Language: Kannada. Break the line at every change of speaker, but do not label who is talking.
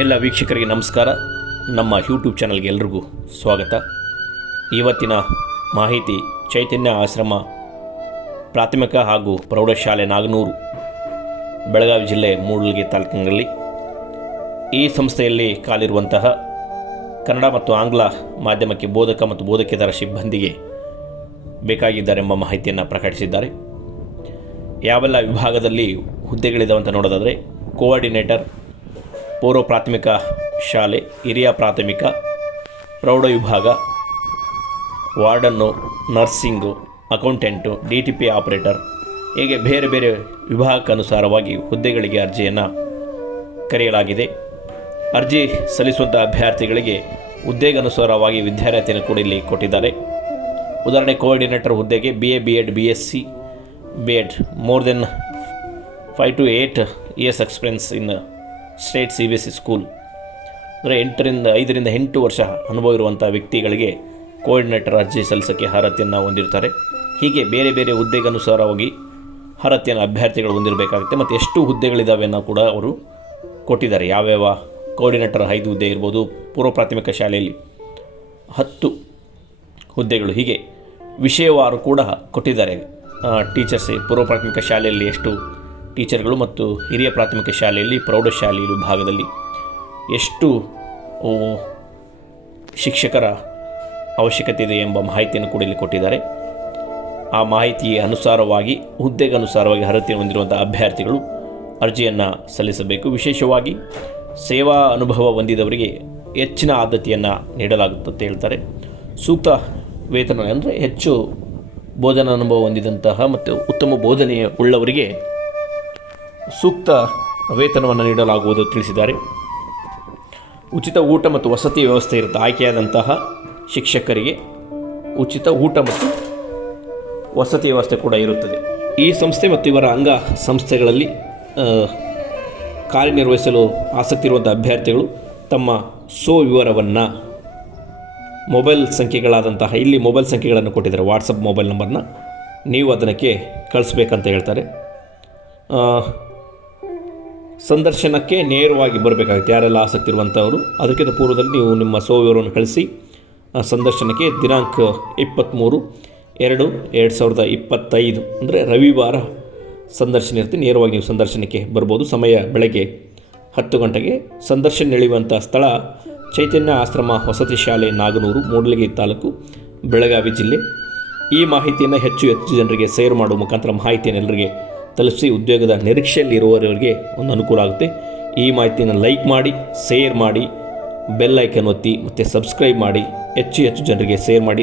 ಎಲ್ಲ ವೀಕ್ಷಕರಿಗೆ ನಮಸ್ಕಾರ. ನಮ್ಮ ಯೂಟ್ಯೂಬ್ ಚಾನಲ್ಗೆ ಎಲ್ರಿಗೂ ಸ್ವಾಗತ. ಇವತ್ತಿನ ಮಾಹಿತಿ ಚೈತನ್ಯ ಆಶ್ರಮ ಪ್ರಾಥಮಿಕ ಹಾಗೂ ಪ್ರೌಢಶಾಲೆ ನಾಗನೂರು, ಬೆಳಗಾವಿ ಜಿಲ್ಲೆ ಮೂಡಲ್ಗಿ ತಾಲೂಕಿನಲ್ಲಿ. ಈ ಸಂಸ್ಥೆಯಲ್ಲಿ ಕಾಲಿರುವಂತಹ ಕನ್ನಡ ಮತ್ತು ಆಂಗ್ಲ ಮಾಧ್ಯಮಕ್ಕೆ ಬೋಧಕ ಮತ್ತು ಬೋಧಕೇತರ ಸಿಬ್ಬಂದಿಗೆ ಬೇಕಾಗಿದ್ದಾರೆಂಬ ಮಾಹಿತಿಯನ್ನು ಪ್ರಕಟಿಸಿದ್ದಾರೆ. ಯಾವೆಲ್ಲ ವಿಭಾಗದಲ್ಲಿ ಹುದ್ದೆಗಳಿದ್ದಾವೆ ಅಂತ ನೋಡೋದಾದರೆ ಕೋಆರ್ಡಿನೇಟರ್ ಪೂರ್ವ ಪ್ರಾಥಮಿಕ ಶಾಲೆ, ಹಿರಿಯ ಪ್ರಾಥಮಿಕ, ಪ್ರೌಢ ವಿಭಾಗ, ವಾರ್ಡನ್ನು nursing, accountant, D T P operator ಹೀಗೆ ಬೇರೆ ಬೇರೆ ವಿಭಾಗಕ್ಕನುಸಾರವಾಗಿ ಹುದ್ದೆಗಳಿಗೆ ಅರ್ಜಿಯನ್ನು ಕರೆಯಲಾಗಿದೆ. ಅರ್ಜಿ ಸಲ್ಲಿಸುವಂಥ ಅಭ್ಯರ್ಥಿಗಳಿಗೆ ಹುದ್ದೆಗನುಸಾರವಾಗಿ ವಿದ್ಯಾರ್ಥಿಯನ್ನು ಕೂಡ ಇಲ್ಲಿ ಕೊಟ್ಟಿದ್ದಾರೆ. ಉದಾಹರಣೆ, ಕೋಆರ್ಡಿನೇಟರ್ ಹುದ್ದೆಗೆ B A B Ed B S C B Ed more than five to eight years experience in state C B S C school ಅಂದರೆ ಎಂಟರಿಂದ ಐದರಿಂದ ಎಂಟು ವರ್ಷ ಅನುಭವ ಇರುವಂಥ ವ್ಯಕ್ತಿಗಳಿಗೆ ಕೋಆರ್ಡಿನೇಟರ್ ಅರ್ಜಿ ಸಲ್ಲಿಸೋಕ್ಕೆ ಅರ್ಹತೆಯನ್ನು ಹೊಂದಿರ್ತಾರೆ. ಹೀಗೆ ಬೇರೆ ಬೇರೆ ಹುದ್ದೆಗನುಸಾರವಾಗಿ ಅರ್ಹತೆಯನ್ನು ಅಭ್ಯರ್ಥಿಗಳು ಹೊಂದಿರಬೇಕಾಗುತ್ತೆ. ಮತ್ತು ಎಷ್ಟು ಹುದ್ದೆಗಳಿದ್ದಾವೆ ಅನ್ನೋ ಕೂಡ ಅವರು ಕೊಟ್ಟಿದ್ದಾರೆ. ಯಾವ್ಯಾವ ಕೋಆರ್ಡಿನೇಟರ್ ಐದು ಹುದ್ದೆ ಇರ್ಬೋದು, ಪೂರ್ವ ಪ್ರಾಥಮಿಕ ಶಾಲೆಯಲ್ಲಿ ಹತ್ತು ಹುದ್ದೆಗಳು. ಹೀಗೆ ವಿಷಯವಾರು ಕೂಡ ಕೊಟ್ಟಿದ್ದಾರೆ. ಟೀಚರ್ಸ್ ಪೂರ್ವ ಪ್ರಾಥಮಿಕ ಶಾಲೆಯಲ್ಲಿ ಎಷ್ಟು ಟೀಚರ್ಗಳು ಮತ್ತು ಹಿರಿಯ ಪ್ರಾಥಮಿಕ ಶಾಲೆಯಲ್ಲಿ ಪ್ರೌಢಶಾಲೆ ವಿಭಾಗದಲ್ಲಿ ಎಷ್ಟು ಶಿಕ್ಷಕರ ಅವಶ್ಯಕತೆ ಇದೆ ಎಂಬ ಮಾಹಿತಿಯನ್ನು ಕೂಡ ಇಲ್ಲಿ ಕೊಟ್ಟಿದ್ದಾರೆ. ಆ ಮಾಹಿತಿಯ ಅನುಸಾರವಾಗಿ, ಹುದ್ದೆಗೆ ಅನುಸಾರವಾಗಿ ಅರ್ಹತೆ ಹೊಂದಿರುವಂಥ ಅಭ್ಯರ್ಥಿಗಳು ಅರ್ಜಿಯನ್ನು ಸಲ್ಲಿಸಬೇಕು. ವಿಶೇಷವಾಗಿ ಸೇವಾ ಅನುಭವ ಹೊಂದಿದವರಿಗೆ ಹೆಚ್ಚಿನ ಆದ್ಯತೆಯನ್ನು ನೀಡಲಾಗುತ್ತೆ ಅಂತ ಹೇಳ್ತಾರೆ. ಸೂಕ್ತ ವೇತನ ಅಂದರೆ ಹೆಚ್ಚು ಬೋಧನಾ ಅನುಭವ ಹೊಂದಿದಂತಹ ಮತ್ತು ಉತ್ತಮ ಬೋಧನೆಯ ಉಳ್ಳವರಿಗೆ ಸೂಕ್ತ ವೇತನವನ್ನು ನೀಡಲಾಗುವುದು ತಿಳಿಸಿದ್ದಾರೆ. ಉಚಿತ ಊಟ ಮತ್ತು ವಸತಿ ವ್ಯವಸ್ಥೆ ಇರುತ್ತೆ ಆಯ್ಕೆಯಾದಂತಹ ಶಿಕ್ಷಕರಿಗೆ ಉಚಿತ ಊಟ ಮತ್ತು ವಸತಿ ವ್ಯವಸ್ಥೆ ಕೂಡ ಇರುತ್ತದೆ. ಈ ಸಂಸ್ಥೆ ಮತ್ತು ಇವರ ಅಂಗ ಸಂಸ್ಥೆಗಳಲ್ಲಿ ಕಾರ್ಯನಿರ್ವಹಿಸಲು ಆಸಕ್ತಿ ಇರುವಂಥ ಅಭ್ಯರ್ಥಿಗಳು ತಮ್ಮ ಸೋ ವಿವರವನ್ನು ಮೊಬೈಲ್ ಸಂಖ್ಯೆಗಳಾದಂತಹ, ಇಲ್ಲಿ ಮೊಬೈಲ್ ಸಂಖ್ಯೆಗಳನ್ನು ಕೊಟ್ಟಿದ್ದಾರೆ. ವಾಟ್ಸಪ್ ಮೊಬೈಲ್ ನಂಬರ್ನ ನೀವು ಅದನ್ನಕ್ಕೆ ಕಳಿಸ್ಬೇಕಂತ ಹೇಳ್ತಾರೆ. ಸಂದರ್ಶನಕ್ಕೆ ನೇರವಾಗಿ ಬರಬೇಕಾಗುತ್ತೆ. ಯಾರೆಲ್ಲ ಆಸಕ್ತಿ ಇರುವಂಥವರು ಅದಕ್ಕಿಂತ ಪೂರ್ವದಲ್ಲಿ ನೀವು ನಿಮ್ಮ ಸೋವಿಯವರನ್ನು ಕಳಿಸಿ ಸಂದರ್ಶನಕ್ಕೆ ದಿನಾಂಕ ಇಪ್ಪತ್ತ್ಮೂರು ಎರಡು ಎರಡು ಸಾವಿರದ ಇಪ್ಪತ್ತೈದು ಅಂದರೆ ರವಿವಾರ ಸಂದರ್ಶನ ಇರುತ್ತೆ. ನೇರವಾಗಿ ನೀವು ಸಂದರ್ಶನಕ್ಕೆ ಬರ್ಬೋದು. ಸಮಯ ಬೆಳಗ್ಗೆ ಹತ್ತು ಗಂಟೆಗೆ. ಸಂದರ್ಶನ ನಡೆಯುವಂಥ ಸ್ಥಳ ಚೈತನ್ಯ ಆಶ್ರಮ ವಸತಿ ಶಾಲೆ, ನಾಗನೂರು, ಮೂಡಲಗಿ ತಾಲೂಕು, ಬೆಳಗಾವಿ ಜಿಲ್ಲೆ. ಈ ಮಾಹಿತಿಯನ್ನು ಹೆಚ್ಚು ಹೆಚ್ಚು ಜನರಿಗೆ ಸೇರ್ ಮಾಡುವ ಮುಖಾಂತರ ಮಾಹಿತಿಯನ್ನು ಎಲ್ಲರಿಗೆ ತಲುಪಿಸಿ ಉದ್ಯೋಗದ ನಿರೀಕ್ಷೆಯಲ್ಲಿ ಇರುವವರಿಗೆ ಒಂದು ಅನುಕೂಲ ಆಗುತ್ತೆ. ಈ ಮಾಹಿತಿಯನ್ನು ಲೈಕ್ ಮಾಡಿ, ಶೇರ್ ಮಾಡಿ, ಬೆಲ್ ಐಕನ್ ಒತ್ತಿ ಮತ್ತು ಸಬ್ಸ್ಕ್ರೈಬ್ ಮಾಡಿ. ಹೆಚ್ಚು ಹೆಚ್ಚು ಜನರಿಗೆ ಶೇರ್ ಮಾಡಿ.